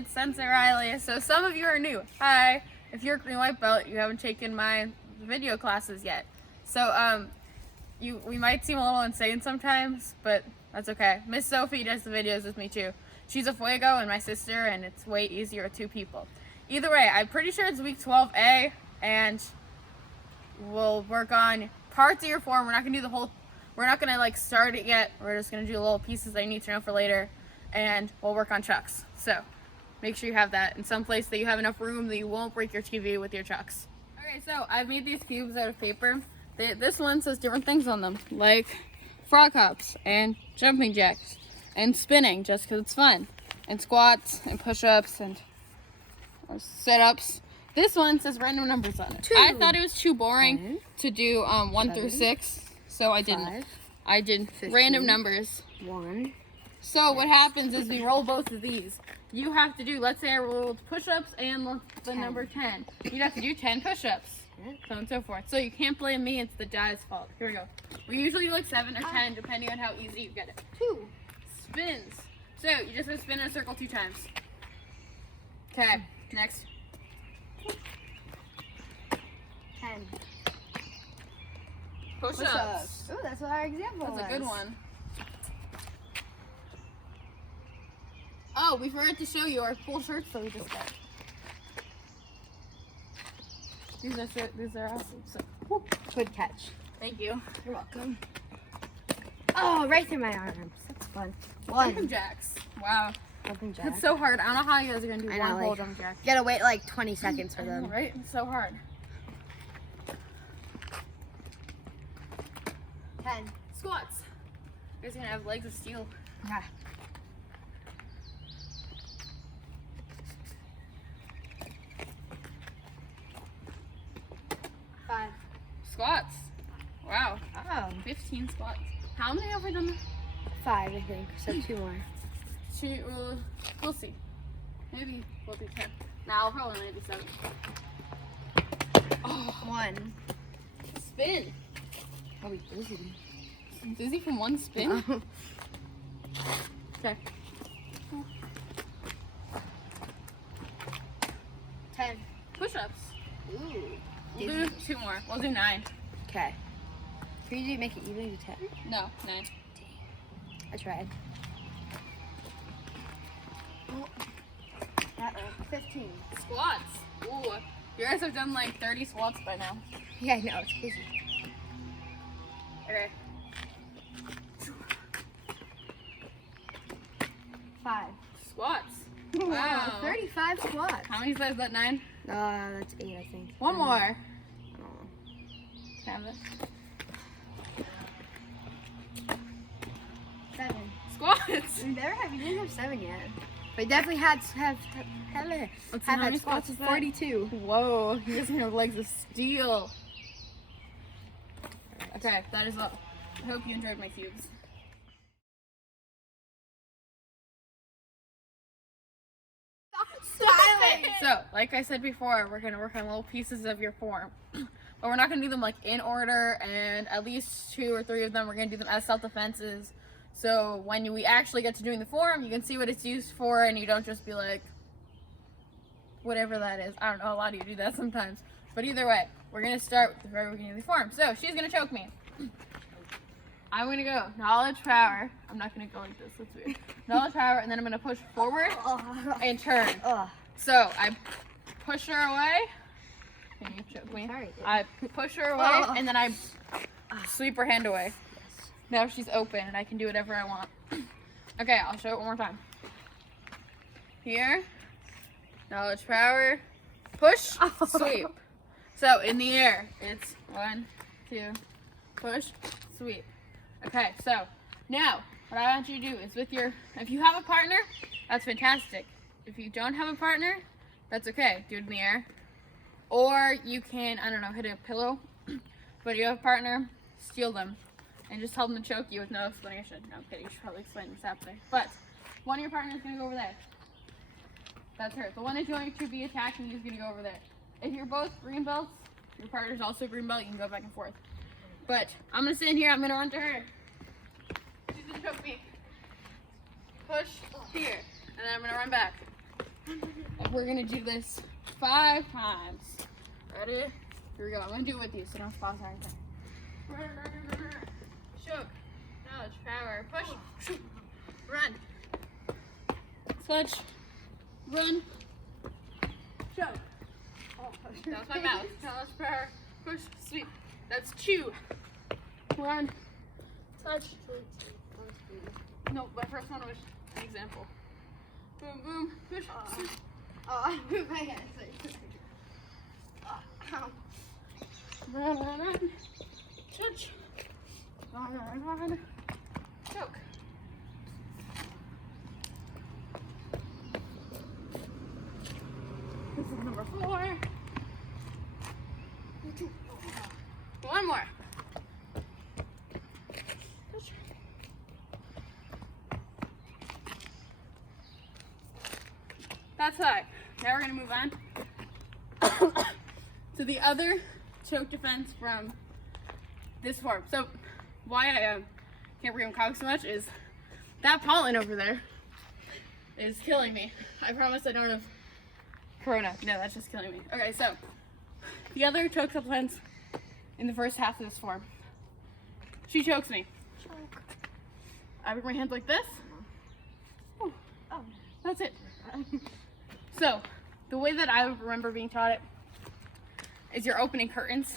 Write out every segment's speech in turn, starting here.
it's Sensei Riley. So some of you are new. Hi. If you're a green white belt, you haven't taken my video classes yet. So we might seem a little insane sometimes, but that's okay. Miss Sophie does the videos with me too. She's a Fuego and my sister, and it's way easier with 2 people. Either way, I'm pretty sure it's week 12A, and we'll work on parts of your form. We're not gonna do the whole. We're not gonna like start it yet. We're just gonna do little pieces that you need to know for later, and we'll work on chucks. So make sure you have that in some place that you have enough room that you won't break your TV with your chucks. Okay, so I've made these cubes out of paper. This one says different things on them, like frog hops and jumping jacks and spinning, just because it's fun, and squats and push-ups and sit-ups. This one says random numbers on it. 2. I thought it was too boring to do 1 through 6, so I didn't. 5, I did 15, random numbers. 1. So what happens is we roll both of these. You have to do, let's say I rolled push-ups and the number 10. You'd have to do 10 push-ups, so on and so forth. So you can't blame me, it's the die's fault. Here we go. We usually do like 7 or 10, depending on how easy you get it. 2. Spins. So you just gonna spin in a circle 2 times. Okay, next. 10. Push-ups. Oh, that's what our example was. That's a good one. Oh, we forgot to show you our full shirts that we just got. These are awesome. So, Whoop. Good catch. thank you. You're welcome. Oh, right through my arms. That's fun. Jumping 1. jacks. Wow. Jumping jack. It's so hard. I don't know how you guys are gonna do I one know, whole like, jumping jack. You gotta wait like 20 seconds for I know, them. right? It's so hard. 10. Squats. You guys are gonna have legs of steel. Yeah. 5. Squats. Wow. Oh. 15 squats. How many have we done? 5, I think. So 2 more. We'll see. Maybe we'll do 10. Now I'll probably only do 7. Oh, 1. spin. Are we dizzy? Dizzy from one spin? Okay. 10. Push-ups. Ooh. We'll do 2 more. We'll do 9. Okay. Can you make it even to 10? No, 9. I tried. 15. Squats. Ooh. You guys have done like 30 squats by now. Yeah, I know. It's crazy. Okay. 5. Squats. Wow. Wow. 35 squats. How many sides is that? 9? That's 8, I think. One more. Oh. Have it. 7. Squats. We didn't have 7 yet. But definitely had How many had squats squats. is that? 42. Whoa, you guys have legs of steel. Okay, that is all. I hope you enjoyed my cubes. Styling. So, like I said before, we're going to work on little pieces of your form. But we're not going to do them like in order, and at least 2 or 3 of them, we're going to do them as self-defenses. So when we actually get to doing the form, you can see what it's used for, and you don't just be like, whatever that is. I don't know, a lot of you do that sometimes. But either way, we're going to start with the very beginning of the form. So she's going to choke me. I'm going to go knowledge, power. I'm not going to go like this. That's weird. Knowledge, power, and then I'm going to push forward and turn. So I push her away. Can you choke me? Sorry. I push her away, and then I sweep her hand away. Now she's open, and I can do whatever I want. Okay, I'll show it one more time. Here, knowledge, power, push, sweep. So in the air, it's 1, 2, push, sweep. Okay, so now what I want you to do is with your, if you have a partner, that's fantastic. If you don't have a partner, that's okay. Do it in the air. Or you can, I don't know, hit a pillow. But if you have a partner, steal them. And just tell them to choke you with no explanation. No, I'm kidding. You should probably explain what's happening. But one of your partners is going to go over there. That's her. The one that's going to be attacking you is going to go over there. If you're both green belts, your partner's also green belt, you can go back and forth. But I'm going to stand here. I'm going to run to her. She's going to choke me. Push here. And then I'm going to run back. And we're gonna do this 5 times. Ready? Here we go. I'm gonna do it with you, so don't pause or anything. Choke. Nudge. Power. Push. Shoot. Run. Clutch. Run. Choke. That was my mouth. Nudge. Power. Push. Sweep. That's chew. Run. Touch. No, my first one was an example. Boom, boom. Push. Sweep. Oh, I moved my hands. Run, run, run. Touch. Run, run, run. Choke. This is number 4. One more. Touch. That's 5. Now we're going to move on to the other choke defense from this form. So why I can't bring him cock so much is that pollen over there is killing me. I promise I don't have corona. No, that's just killing me. Okay, so the other choke defense in the first half of this form. She chokes me. Choke. I bring my hands like this. Ooh, Oh. that's it. So the way that I remember being taught it is you're opening curtains.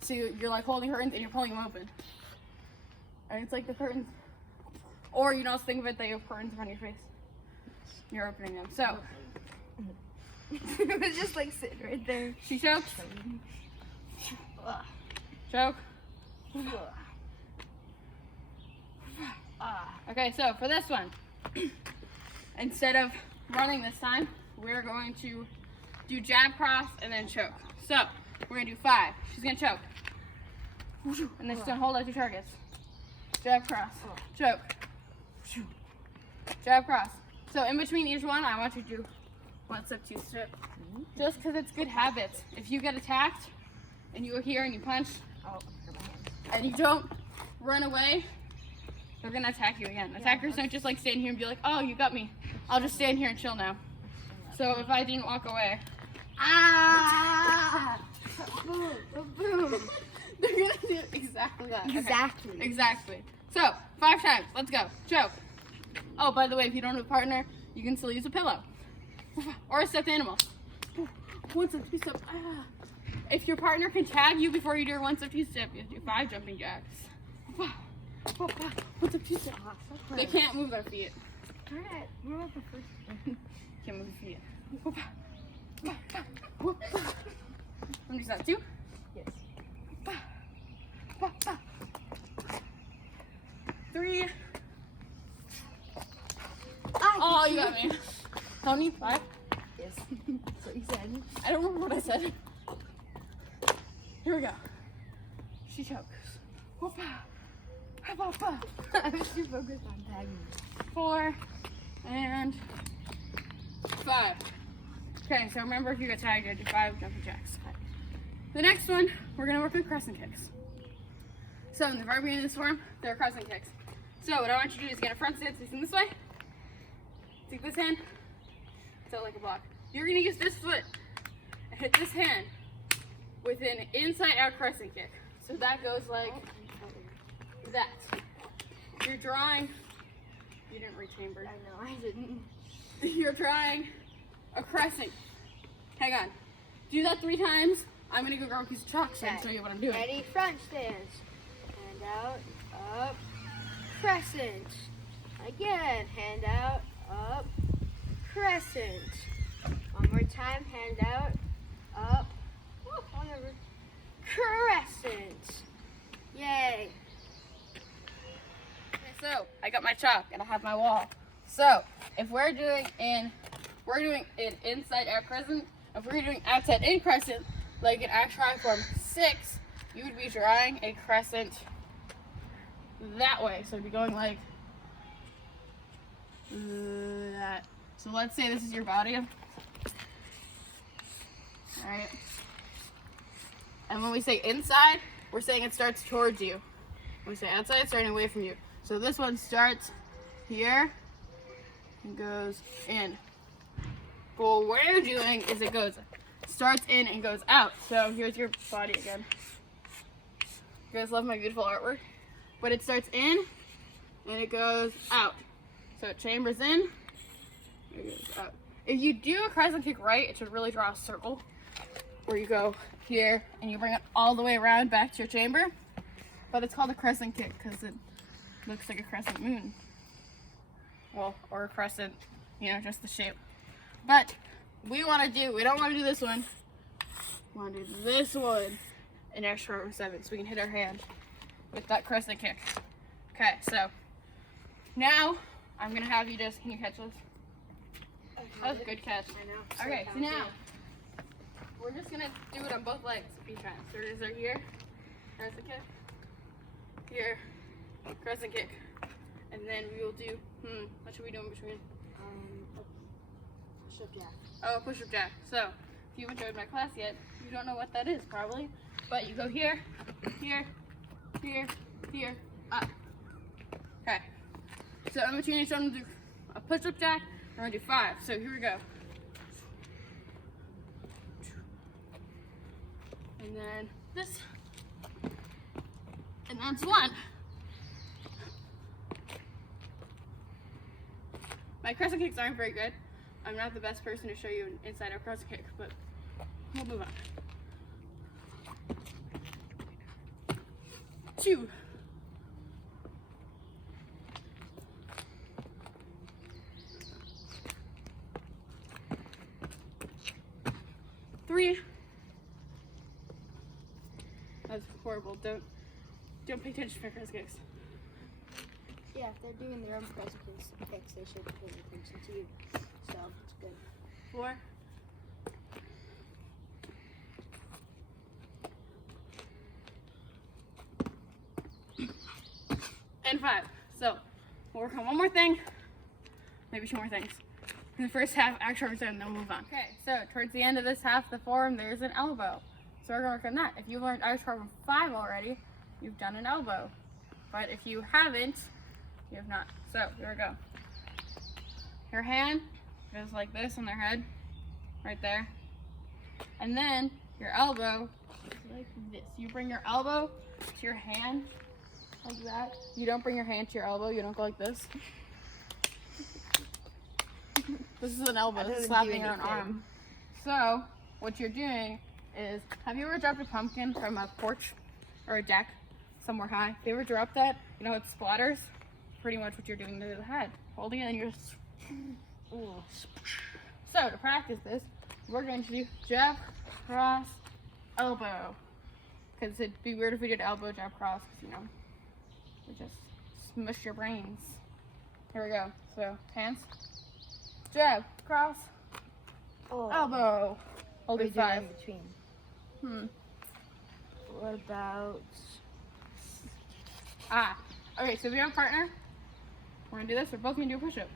So you're like holding curtains and you're pulling them open. And it's like the curtains. Or you can also think of it that you have curtains in front of your face. You're opening them. So It was just like sitting right there. she chokes. Choke. Okay, so for this one, instead of running this time, we're going to do jab cross and then choke. So we're gonna do 5. She's gonna choke. And then she's gonna hold out 2 targets. Jab cross. Choke. Jab cross. So in between each one, I want you to do 1 step, 2 step. Just because it's good habits. If you get attacked and you go here and you punch and you don't run away, they're gonna attack you again. Attackers don't just like stand here and be like, oh, you got me. I'll just stand here and chill now. So if I didn't walk away, Boom, boom. they're gonna do exactly that. Okay. Exactly. Exactly. So 5 times. Let's go. Choke. Oh, by the way, if you don't have a partner, you can still use a pillow or a stuffed animal. 1 step, 2 step. If your partner can tag you before you do your 1 step, 2 step, you have to do 5 jumping jacks. 1 step, 2 step. They can't move their feet. Alright, what about the first one? Can't move their feet. Let me do that. 2. Yes. 3. Oh, you got me. How many? 5? Yes. That's what you said. I don't remember what I said. Here we go. She chokes. I was too focused on tagging. 4 and 5. Okay, so remember if you get tagged, you do 5 jumping jacks. The next one, we're gonna work with crescent kicks. So in the very beginning of this form, there are crescent kicks. So what I want you to do is get a front stance facing this way. Take this hand, so like a block. You're gonna use this foot and hit this hand with an inside out crescent kick. So that goes like that. You're drawing, you didn't read chamber. I know, I didn't. You're drawing a crescent. Hang on. Do that 3 times. I'm gonna go grab a piece of chalk so I can show you what I'm doing. Ready, front stance. Hand out, up, crescent. Again, hand out, up, crescent. One more time, hand out, up, whatever, crescent. Yay. Okay, so I got my chalk and I have my wall. So if we're doing an inside out crescent, if we're doing outside in crescent, like an actual form 6, you would be drawing a crescent that way. So it'd be going like that. So let's say this is your body. Alright. And when we say inside, we're saying it starts towards you. When we say outside, it's starting away from you. So this one starts here and goes in. But what you're doing is it starts in and goes out. So here's your body again. You guys love my beautiful artwork? But it starts in and it goes out. So it chambers in, it goes out. If you do a crescent kick right, it should really draw a circle where you go here and you bring it all the way around back to your chamber. But it's called a crescent kick because it looks like a crescent moon. Well, or a crescent, you know, just the shape. But we don't want to do this one. We want to do this one in extra arm 7 so we can hit our hand with that crescent kick. Okay, so now I'm going to have you just, can you catch this? That was a good catch. I know. Okay, so now we're just going to do it on both legs a few times. So there's right here, crescent kick, here, crescent kick. And then we will do, what should we do in between? Push-up jack. Oh, push-up jack. So, if you haven't joined my class yet, you don't know what that is probably. But you go here, here, here, here, up. Okay. So in between each one, we'll do a push-up jack. We're gonna do 5. So here we go. And then this. And that's 1. My crescent kicks aren't very good. I'm not the best person to show you an inside out crescent kick, but we'll move on. 2. 3. That's horrible. Don't pay attention to my crescent kicks. Yeah, if they're doing their own crescent kicks, they should pay attention to you. So it's good. 4. And 5. So we'll work on one more thing, maybe 2 more things. In the first half, actual return, and then we'll move on. Okay, so towards the end of this half of the form, there's an elbow. So we're gonna work on that. If you've learned Irish form 5 already, you've done an elbow. But if you haven't, you have not. So here we go. Your hand goes like this on their head, right there. And then your elbow is like this. You bring your elbow to your hand, like that. You don't bring your hand to your elbow. You don't go like this. This is an elbow. This is slapping your own arm. So what you're doing is, have you ever dropped a pumpkin from a porch or a deck somewhere high? If you ever dropped that, you know it splatters? Pretty much what you're doing to the head. Holding it and you're just... Ooh. So to practice this, we're going to do jab, cross, elbow. Because it'd be weird if we did elbow, jab, cross, because, you know, it just smush your brains. Here we go. So, hands, jab, cross, elbow. Holding 5. In between. What about... Okay, so if you have a partner, we're going to do this. We're both going to do a push-up.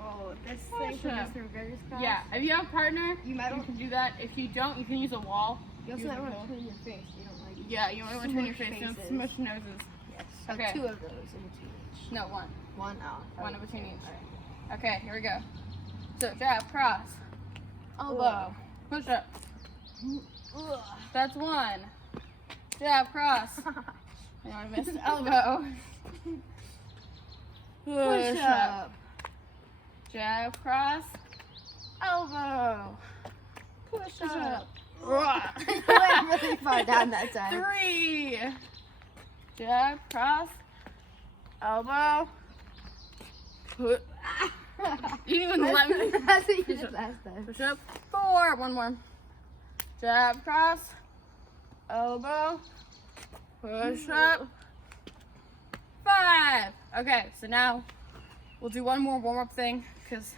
Oh, this thing Push-up. through reverse cross? Yeah, if you have a partner, You can do that. If you don't, you can use a wall. You also Use might a want wall. to turn your face. You don't like... Yeah, you want to turn your face. Smush Don't faces. smush noses. Yes. So Okay. 2 of those in between each. No, 1. 1 out. One in between each. Okay, here we go. So jab, cross, elbow, push up. That's 1. Jab, cross. And I missed elbow. Push up. Jab, cross, elbow. Push up. up. I went really far down that time. 3. Jab, cross, elbow. Put. You didn't even let me. That's what you did last time. Push up. 4. One more. Jab, cross, elbow, push up. 5. Okay, so now we'll do one more warm-up thing because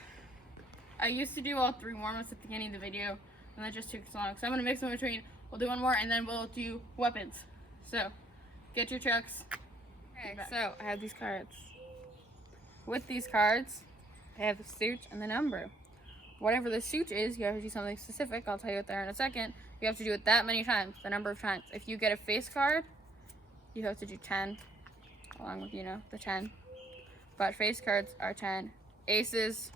I used to do all 3 warm-ups at the beginning of the video and that just took so long. So I'm gonna mix them in between. We'll do one more and then we'll do weapons. So get your chucks. Okay, so I have these cards. With these cards, I have the suit and the number. Whatever the suit is, you have to do something specific. I'll tell you what they are in a second. You have to do it that many times, the number of times. If you get a face card, you have to do 10, along with, you know, the 10. But face cards are 10. Aces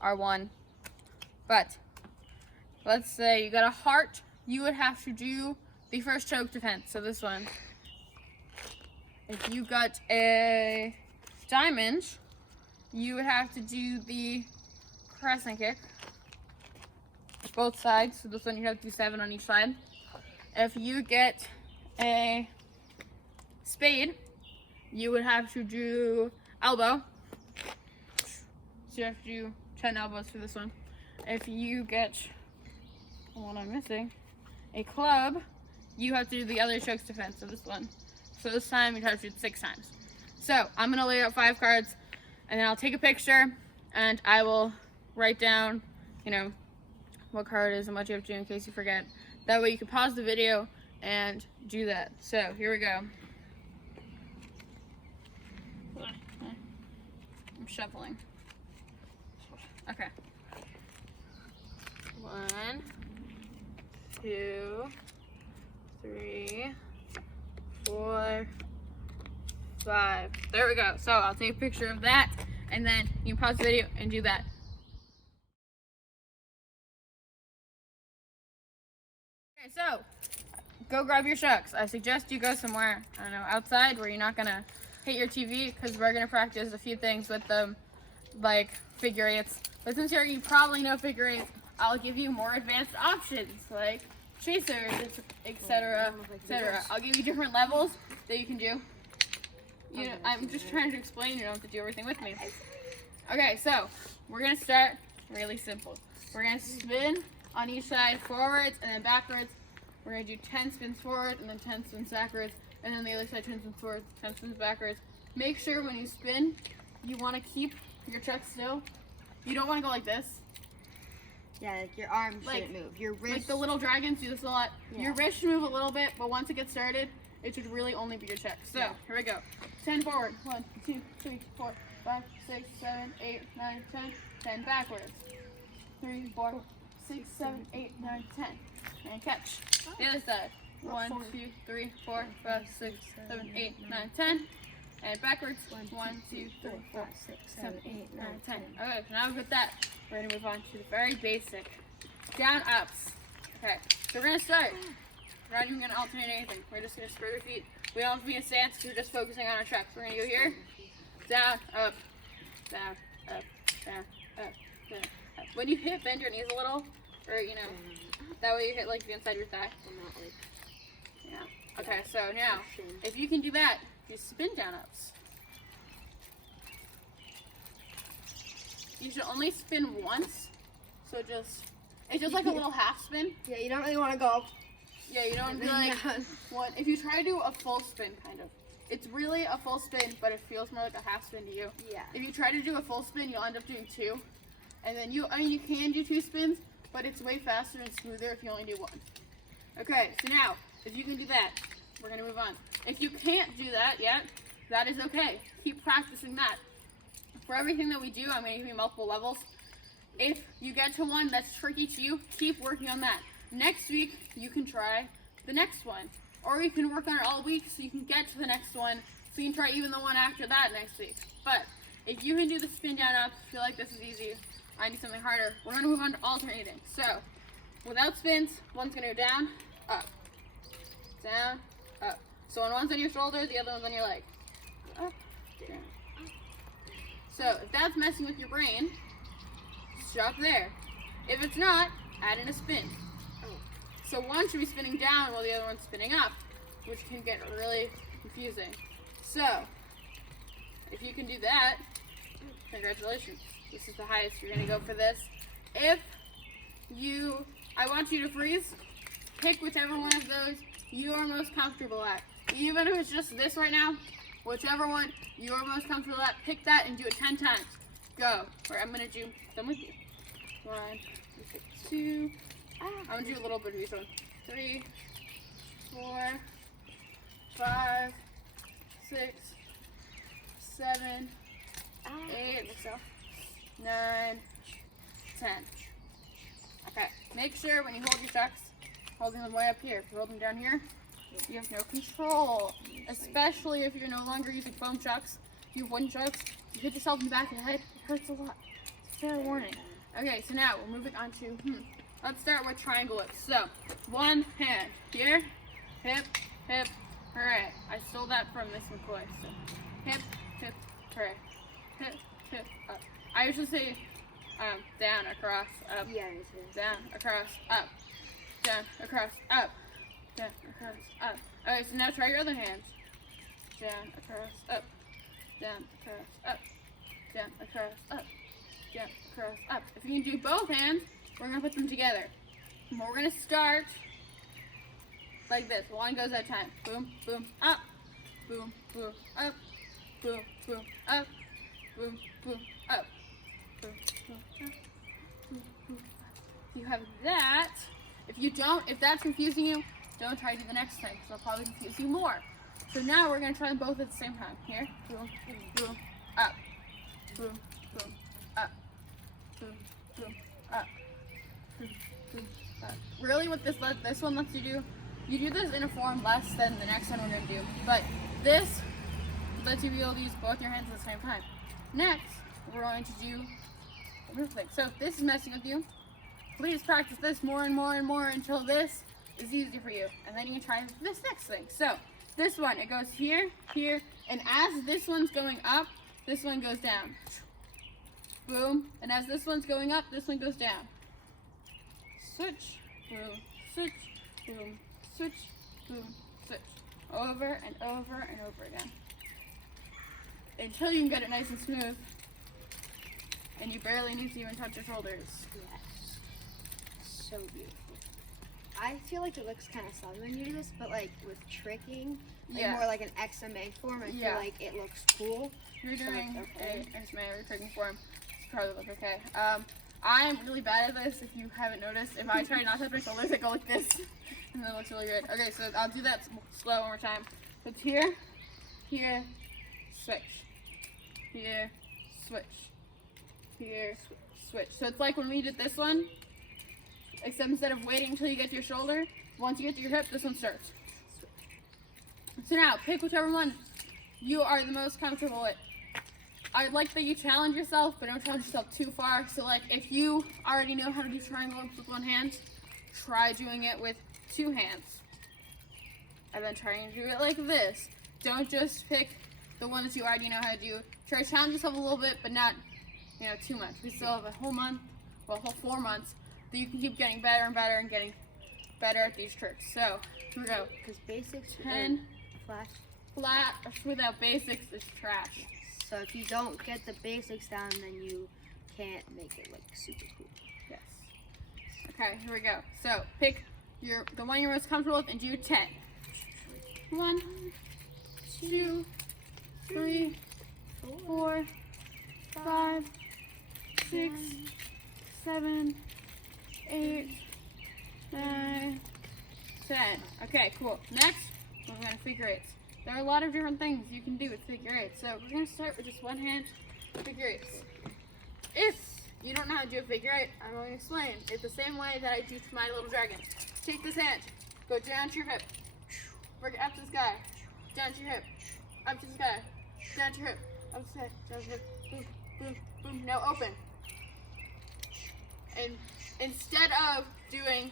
are 1. But let's say you got a heart, you would have to do the first choke defense. So this one. If you got a diamond, you would have to do the Crescent Kick. Both sides. So this one you have to do 7 on each side. If you get a spade, you would have to do elbow. So you have to do 10 elbows for this one. If you get, what I'm missing, a club, you have to do the other chokes defense of this one. So this time you'd have to do it 6 times. So I'm gonna lay out 5 cards, and then I'll take a picture, and I will write down, you know, what card it is and what you have to do in case you forget. That way you can pause the video and do that. So here we go. I'm shuffling. Okay. 1, 2, 3, 4, 5. There we go. So I'll take a picture of that, and then you can pause the video and do that. Okay, so go grab your shucks. I suggest you go somewhere, I don't know, outside where you're not gonna hit your TV, because we're gonna practice a few things with them, like figure eights. But since you probably know figure eights, I'll give you more advanced options like chasers, etc., etc. I'll give you different levels that you can do. You know, I'm just trying to explain. You don't have to do everything with me. Okay, so we're gonna start really simple. We're gonna spin on each side forwards and then backwards. We're gonna do 10 spins forward and then 10 spins backwards, and then the other side 10 spins forward, 10 spins backwards. Make sure when you spin, you want to keep your chuck still. You don't want to go like this. Yeah, like your arms shouldn't move. Your wrist. Like the little dragons do this a lot. Yeah. Your wrist should move a little bit, but once it gets started, it should really only be your chuck. So here we go. 10 forward. 1, 2, 3, 4, 5, 6, 7, 8, 9, 10. 10 backwards. 3, 4, 6, 7, 8, 9, 10. And catch. The other side. 1, 2, 3, 4, 5, 6, 7, 8, 9, 10. And backwards. 1, 2, 3, 4, 6, 7, 8, 9, 10. Okay, so now with that, we're going to move on to the very basic down ups. Okay, so we're going to start. We're not even going to alternate anything. We're just going to spread our feet. We don't have to be in stance because we're just focusing on our tracks. We're going to go here. Down, up, down, up, down, up, down, up. When you hit, bend your knees a little. Or, you know, that way you hit like the inside of your thigh. Yeah. Okay, so now, if you can do that, you spin down ups. You should only spin once. So it's just like a little half spin. Yeah, you don't really want to go. Yeah, you don't want to be like one. If you try to do a full spin, kind of. It's really a full spin, but it feels more like a half spin to you. Yeah. If you try to do a full spin, you'll end up doing 2. And then you can do 2 spins, but it's way faster and smoother if you only do 1. Okay, so now, if you can do that, we're going to move on. If you can't do that yet, that is okay. Keep practicing that. For everything that we do, I'm going to give you multiple levels. If you get to one that's tricky to you, keep working on that. Next week, you can try the next one. Or you can work on it all week so you can get to the next one, so you can try even the one after that next week. But if you can do the spin down up, feel like this is easy, I need something harder, we're going to move on to alternating. So, without spins, one's going to go down, up, down, up. So when one's on your shoulder, the other one's on your leg. Up, down, up. So if that's messing with your brain, stop there. If it's not, add in a spin. So one should be spinning down while the other one's spinning up, which can get really confusing. So, if you can do that, congratulations. This is the highest you're going to go for this. I want you to freeze. Pick whichever one of those you are most comfortable at. Even if it's just this right now, whichever one you are most comfortable at, pick that and do it 10 times. Go. Or I'm going to do them with you. 1, 2, I'm going to do a little bit of each one. 3, 4, 5, 6, 7, 8, 9, 10. Okay, make sure when you hold your chucks, holding them way up here. If you hold them down here, you have no control. Especially if you're no longer using foam chucks. If you have wooden chucks, you hit yourself in the back of the head. It hurts a lot. Fair warning. Okay, so now we're moving on to let's start with triangle whips. So, one hand here, hip, hip, hooray. I stole that from Miss McCoy. So, hip, hip, hooray. Hip, hip, up. I usually say down, across, up. Yeah, me too. Down, across, up. Down, across, up. Down, across, up. Okay, so now try your other hands. Down, across, up. Down, across, up. Down, across, up. Down, across, up. If you can do both hands, we're going to put them together. And we're going to start like this. One goes at a time. Boom, boom, up. Boom, boom, up. Boom, boom, up. Boom, boom, up. Boom, boom, up. Boom, boom, up. You have that. If that's confusing you, don't try to do the next thing, because it'll probably confuse you more. So now we're going to try them both at the same time. Here, boom, boom, up. Boom, boom, up. Boom, boom, up. Boom, boom, up. Really what this one lets you do, you do this in a form less than the next one we're going to do. But this lets you be able to use both your hands at the same time. Next, we're going to do another thing. So if this is messing with you, please practice this more and more and more until this is easy for you. And then you can try this next thing. So this one, it goes here, here, and as this one's going up, this one goes down. Boom. And as this one's going up, this one goes down. Switch, boom, switch, boom, switch, boom, switch. Over and over and over again. Until you can get it nice and smooth. And you barely need to even touch your shoulders. Yes. So beautiful. I feel like it looks kind of slow when you do this, but like with tricking, like more like an XMA form, I feel like it looks cool. If you're doing an XMA or tricking form, it's probably look okay. I'm really bad at this, if you haven't noticed. If I try not to touch my shoulders, I go like this, and it looks really good. Okay, so I'll do that slow one more time. So it's here, here, switch, here, switch, here, switch. So it's like when we did this one, except instead of waiting until you get to your shoulder, once you get to your hip, this one starts. So now, pick whichever one you are the most comfortable with. I'd like that you challenge yourself, but don't challenge yourself too far. So like, if you already know how to do triangle whips with one hand, try doing it with two hands. And then try and do it like this. Don't just pick the one that you already know how to do. Try to challenge yourself a little bit, but not, too much. We still have a whole month, well, a whole 4 months, that you can keep getting better and better and getting better at these tricks. So, here we go. Because basics 10, flat without basics is trash. So if you don't get the basics down, then you can't make it like super cool. Yes. Okay, here we go. So pick the one you're most comfortable with and do 10. 1, 2, 3, 4, 5, 6, 7, 8, 9, 10. Okay, cool. Next, we're going to figure eights. There are a lot of different things you can do with figure eights. So we're going to start with just one hand figure eights. If you don't know how to do a figure eight, I'm going to explain. It's the same way that I do to my little dragon. Take this hand, go down to your hip, bring it up to the sky, down to your hip, up to the sky, down to your hip, up to the sky, down to your hip, boom, boom, boom. Now open. And instead of doing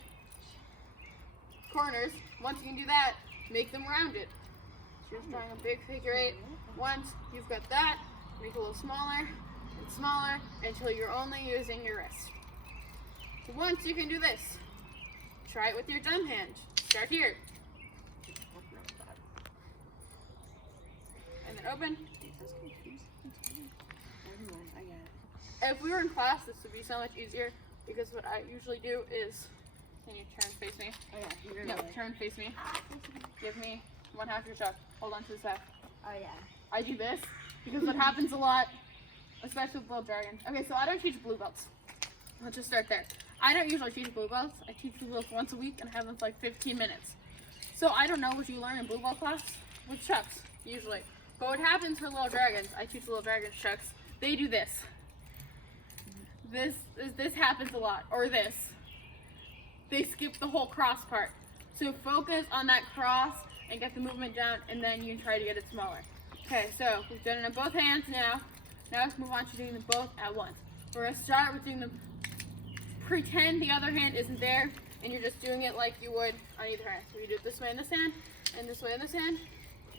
corners, once you can do that, make them rounded. Just drawing a big figure eight. Once you've got that, make it a little smaller and smaller until you're only using your wrist. So once you can do this, try it with your dumb hand. Start here. And then open. If we were in class, this would be so much easier because what I usually do is, can you turn face me? Oh yeah, No, turn face me. Give me one half your chuck. Hold on to this half. Oh yeah. I do this because what happens a lot, especially with little dragons. Okay, so I don't teach blue belts. Let's just start there. I don't usually teach blue belts. I teach blue belts once a week and I have them for like 15 minutes. So I don't know what you learn in blue belt class with chucks, usually. But what happens for little dragons, I teach little dragons chucks, they do this. This happens a lot, or this. They skip the whole cross part. So focus on that cross and get the movement down, and then you can try to get it smaller. Okay, so we've done it on both hands now. Now let's move on to doing them both at once. We're going to start with doing them pretend the other hand isn't there, and you're just doing it like you would on either hand. So you do it this way in this hand, and this way in this hand.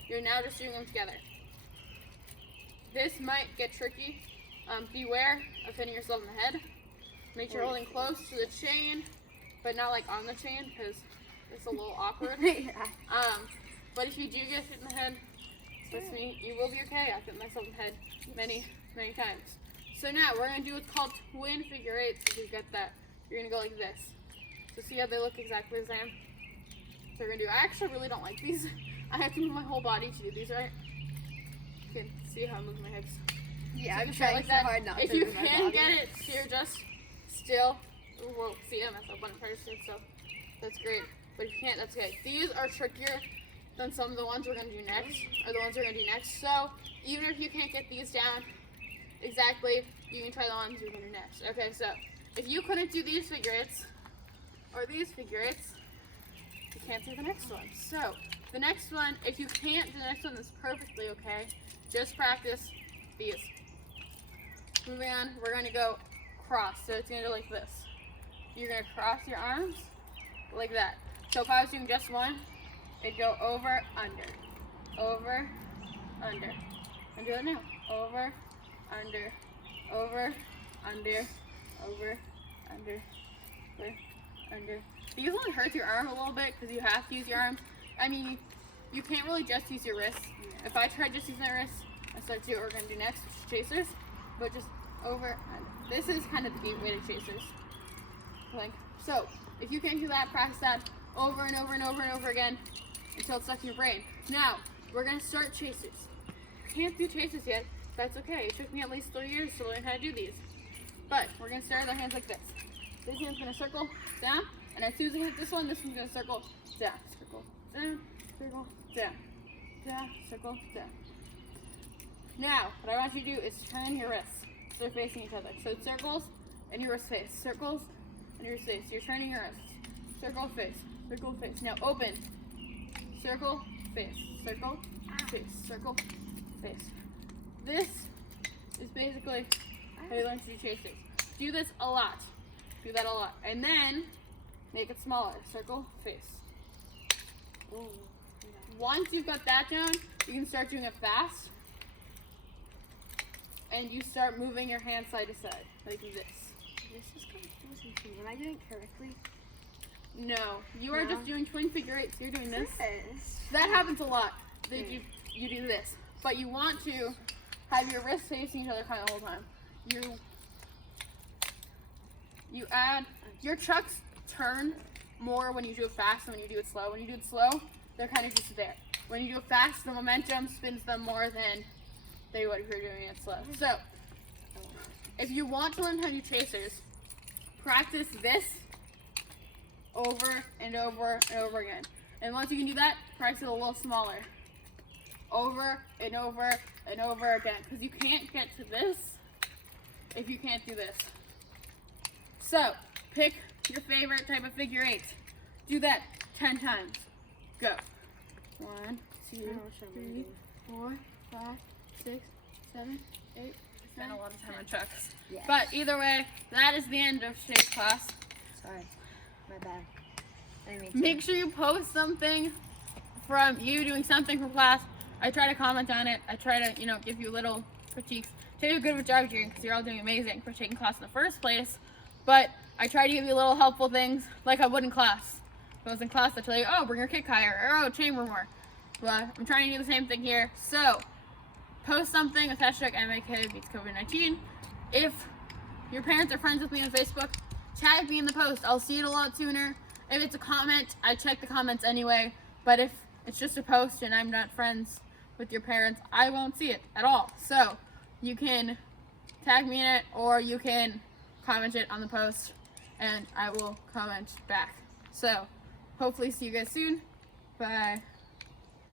You're now just doing them together. This might get tricky. Beware of hitting yourself in the head. Make sure you're holding close to the chain, but not like on the chain, because it's a little awkward. But if you do get hit in the head, trust me, you will be okay. I've hit myself in the head many, many times. So now we're going to do what's called twin figure eights. If you get that, you're going to go like this. So see how they look exactly the same? So we're going to do, I actually really don't like these. I have to move my whole body to do these, right? You can see how I'm moving my hips. Yeah, so I'm trying like so that. hard not if to you move my can body. get it, so you're just still. Well, see, I messed up when I first did, so that's great. But if you can't, that's okay. These are trickier than some of the ones we're going to do next, or the ones we're going to do next. So even if you can't get these down exactly, you can try the ones we're going to do next. Okay, so if you couldn't do these figure eights, or these figure eights, you can't do the next one. So the next one, if you can't, the next one is perfectly okay. Just practice these. Moving on, we're going to go cross. So it's going to go like this. You're going to cross your arms like that. So if I was doing just one, it'd go over, under, over, under. And do it now. Over, under, over, under, over, under, over, under. These only hurt your arm a little bit because you have to use your arm. I mean, you can't really just use your wrist. Yeah. If I tried just using my wrist, I start to do what we're going to do next, which is chasers. But just over, under. This is kind of the gateway to chasers. Like, so, if you can't do that, practice that over and over and over and over again until it's stuck in your brain. Now, we're going to start chasers. Can't do chasers yet. That's okay. It took me at least 3 years to learn how to do these. But we're going to start with our hands like this. This hand's going to circle down, and as soon as I hit this one's going to circle down, circle down, circle down, down, circle down. Now, what I want you to do is turn your wrists so they're facing each other. So it circles and your wrist face, circles and your wrist face. So you're turning your wrists. Circle, face, circle, face. Now open. Circle, face, circle, face, circle, face. This is basically how you learn to do chasers. Do this a lot. Do that a lot. And then make it smaller. Circle, face. Ooh. Once you've got that down, you can start doing it fast. And you start moving your hand side to side, like this. This is confusing to me. Am I doing it correctly? No, you are just doing twin figure eights. You're doing this. Yes. That happens a lot. That you do this, but you want to have your wrists facing each other kind of the whole time. You add your chucks turn more when you do it fast than when you do it slow. When you do it slow, they're kind of just there. When you do it fast, the momentum spins them more than they would if you're doing it slow. So, if you want to learn how to do chasers, practice this over and over and over again. And once you can do that, practice it a little smaller. Over and over and over again. Because you can't get to this if you can't do this. So, pick your favorite type of figure eight. Do that 10 times. Go. 1, 2, 3, 4, 5, 6, 7, 8. Spent a lot of time on chucks. Yes. But either way, that is the end of today's class. Sorry, my bad. I didn't mean to. Make sure you post something from you doing something from class. I try to comment on it. I try to, give you little critiques. Tell you a good job here because you're all doing amazing for taking class in the first place. But I try to give you little helpful things like I would in class. If I was in class, I'd tell you, oh, bring your kick higher, or oh, chamber more. But I'm trying to do the same thing here. So, post something with hashtag MAK beats COVID-19. If your parents are friends with me on Facebook, tag me in the post. I'll see it a lot sooner. If it's a comment, I check the comments anyway. But if it's just a post and I'm not friends with your parents, I won't see it at all. So, you can tag me in it, or you can comment it on the post, and I will comment back. So, hopefully see you guys soon. Bye.